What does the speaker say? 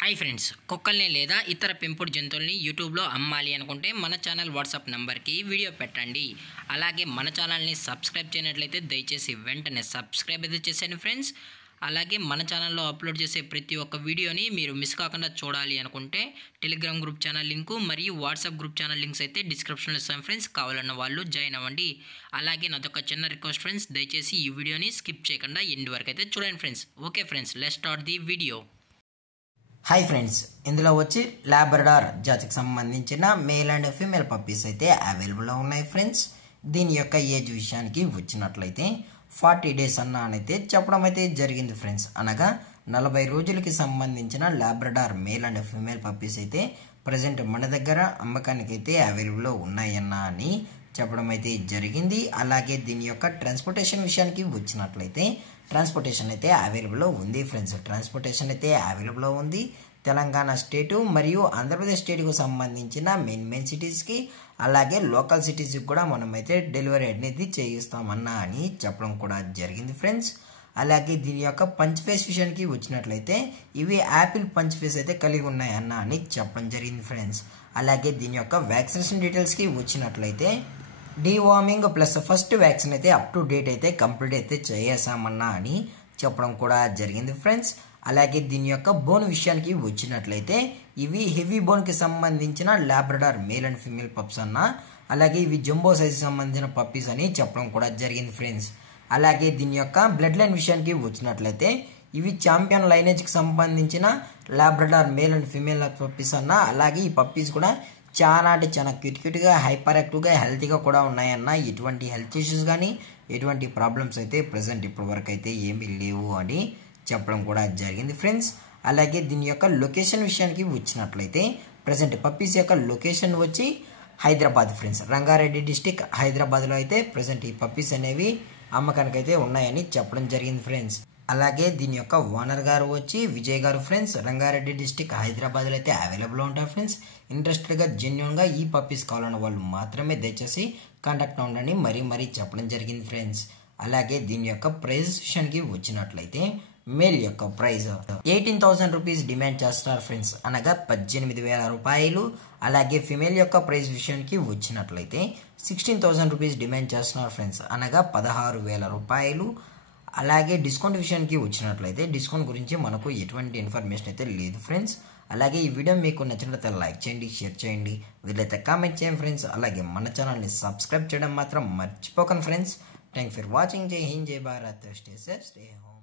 Hi friends, కుక్కల్ని లేదా ఇతర పెంపుడు జంతువుల్ని యూట్యూబ్లో అమ్మాలి అనుకుంటే మన ఛానల్ వాట్సాప్ నెంబర్కి వీడియో పెట్టండి. అలాగే మన ఛానల్ని సబ్స్క్రైబ్ చేయనట్లయితే దయచేసి వెంటనే సబ్స్క్రైబ్ అయితే చేసేయండి ఫ్రెండ్స్. అలాగే మన ఛానల్లో అప్లోడ్ చేసే ప్రతి ఒక్క వీడియోని మీరు మిస్ కాకుండా చూడాలి అనుకుంటే టెలిగ్రామ్ గ్రూప్ ఛానల్ లింకు మరియు వాట్సాప్ గ్రూప్ ఛానల్ లింక్స్ అయితే డిస్క్రిప్షన్లో ఇస్తాం ఫ్రెండ్స్. కావాలన్న వాళ్ళు జాయిన్ అవ్వండి. అలాగే నాదొక చిన్న రిక్వెస్ట్ ఫ్రెండ్స్, దయచేసి ఈ వీడియోని స్కిప్ చేయకుండా ఎండ్ వరకు అయితే చూడండి friends. Okay friends, let's start the video. Hi friends, ఇందులో వచ్చి లాబ్రడార్ జాతికి సంబంధించిన మేల్ అండ్ ఫీమేల్ పప్పీస్ అయితే అవైలబుల్లో ఉన్నాయి ఫ్రెండ్స్. దీని యొక్క ఏజ్ విషయానికి వచ్చినట్లయితే 40 days అయితే చెప్పడం అయితే జరిగింది ఫ్రెండ్స్. అనగా 40 రోజులకి సంబంధించిన Labrador male and female puppies అయితే ప్రజెంట్ మన దగ్గర అమ్మకానికి అయితే అవైలబుల్లో ఉన్నాయన్నా అని చెప్పడం అయితే జరిగింది. అలాగే దీని యొక్క ట్రాన్స్పోర్టేషన్ విషయానికి వచ్చినట్లయితే ట్రాన్స్పోర్టేషన్ అయితే అవైలబుల్లో ఉంది ఫ్రెండ్స్. ట్రాన్స్పోర్టేషన్ అయితే అవైలబుల్లో ఉంది. తెలంగాణ స్టేటు మరియు ఆంధ్రప్రదేశ్ స్టేట్కు సంబంధించిన మెయిన్ సిటీస్కి అలాగే లోకల్ సిటీస్కి కూడా మనమైతే డెలివరీ అనేది చేయిస్తామన్నా అని చెప్పడం కూడా జరిగింది ఫ్రెండ్స్. అలాగే దీని యొక్క పంచ్ ఫేస్ విషయానికి వచ్చినట్లయితే ఇవి యాపిల్ పంచ్ ఫేస్ అయితే కలిగి ఉన్నాయన్నా అని చెప్పడం జరిగింది ఫ్రెండ్స్. అలాగే దీని యొక్క వ్యాక్సినేషన్ డీటెయిల్స్కి వచ్చినట్లయితే డీవార్మింగ్ ప్లస్ ఫస్ట్ వ్యాక్సిన్ అయితే అప్ టు డేట్ అయితే కంప్లీట్ అయితే చేసామన్నా అని చెప్పడం కూడా జరిగింది ఫ్రెండ్స్. అలాగే దీని యొక్క బోన్ విషయానికి వచ్చినట్లయితే ఇవి హెవీ బోన్కి సంబంధించిన Labrador male and female pups అన్న, అలాగే ఇవి జంబో సైజ్ సంబంధించిన పప్పీస్ అని చెప్పడం కూడా జరిగింది ఫ్రెండ్స్. అలాగే దీని యొక్క బ్లడ్ లైన్ విషయానికి వచ్చినట్లయితే ఇవి ఛాంపియన్ లైనేజ్కి సంబంధించిన Labrador male and female puppies అన్న. అలాగే ఈ పప్పీస్ కూడా చాలా అంటే చాలా క్యూట్గా హైపర్ యాక్టివ్గా హెల్తీగా కూడా ఉన్నాయన్న. ఎటువంటి హెల్త్ ఇష్యూస్ కానీ ఎటువంటి ప్రాబ్లమ్స్ అయితే ప్రజెంట్ ఇప్పటి వరకు అయితే ఏమీ లేవు అని చెప్పడం కూడా జరిగింది ఫ్రెండ్స్. అలాగే దీని యొక్క లొకేషన్ విషయానికి వచ్చినట్లయితే ప్రజెంట్ పప్పీస్ యొక్క లొకేషన్ వచ్చి హైదరాబాద్ ఫ్రెండ్స్. రంగారెడ్డి డిస్టిక్ హైదరాబాద్లో అయితే ప్రజెంట్ ఈ పప్పీస్ అనేవి అమ్మకానికి అయితే ఉన్నాయని చెప్పడం జరిగింది ఫ్రెండ్స్. అలాగే దీని యొక్క ఓనర్ గారు వచ్చి విజయ్ గారు ఫ్రెండ్స్. రంగారెడ్డి డిస్టిక్ హైదరాబాద్లో అయితే అవైలబుల్లో ఉంటారు ఫ్రెండ్స్. ఇంట్రెస్టెడ్గా జెన్యున్గా ఈ పప్పీస్ కావాలన్న వాళ్ళు మాత్రమే దయచేసి కాంటాక్ట్ అవ్వండి మరీ చెప్పడం జరిగింది ఫ్రెండ్స్. అలాగే దీని యొక్క ప్రైస్ విషయానికి వచ్చినట్లయితే మేల్ యొక్క ప్రైస్ 18,000 రూపీస్ డిమాండ్ చేస్తున్నారు ఫ్రెండ్స్, అనగా 18,000 రూపాయలు. అలాగే ఫిమేల్ యొక్క ప్రైస్ విషయానికి వచ్చినట్లయితే 16,000 రూపీస్ డిమాండ్ చేస్తున్నారు ఫ్రెండ్స్, అనగా 16,000 రూపాయలు. అలాగే డిస్కౌంట్ విషయానికి వచ్చినట్లయితే డిస్కౌంట్ గురించి మనకు ఎటువంటి ఇన్ఫర్మేషన్ అయితే లేదు ఫ్రెండ్స్. అలాగే ఈ వీడియో మీకు నచ్చినట్లయితే లైక్ చేయండి, షేర్ చేయండి, వీలైతే కామెంట్ చేయండి ఫ్రెండ్స్. అలాగే మన ఛానల్ని సబ్స్క్రైబ్ చేయడం మాత్రం మర్చిపోకండి ఫ్రెండ్స్. Thank for watching. జై హింద్, జై Bharat, stay safe, stay home.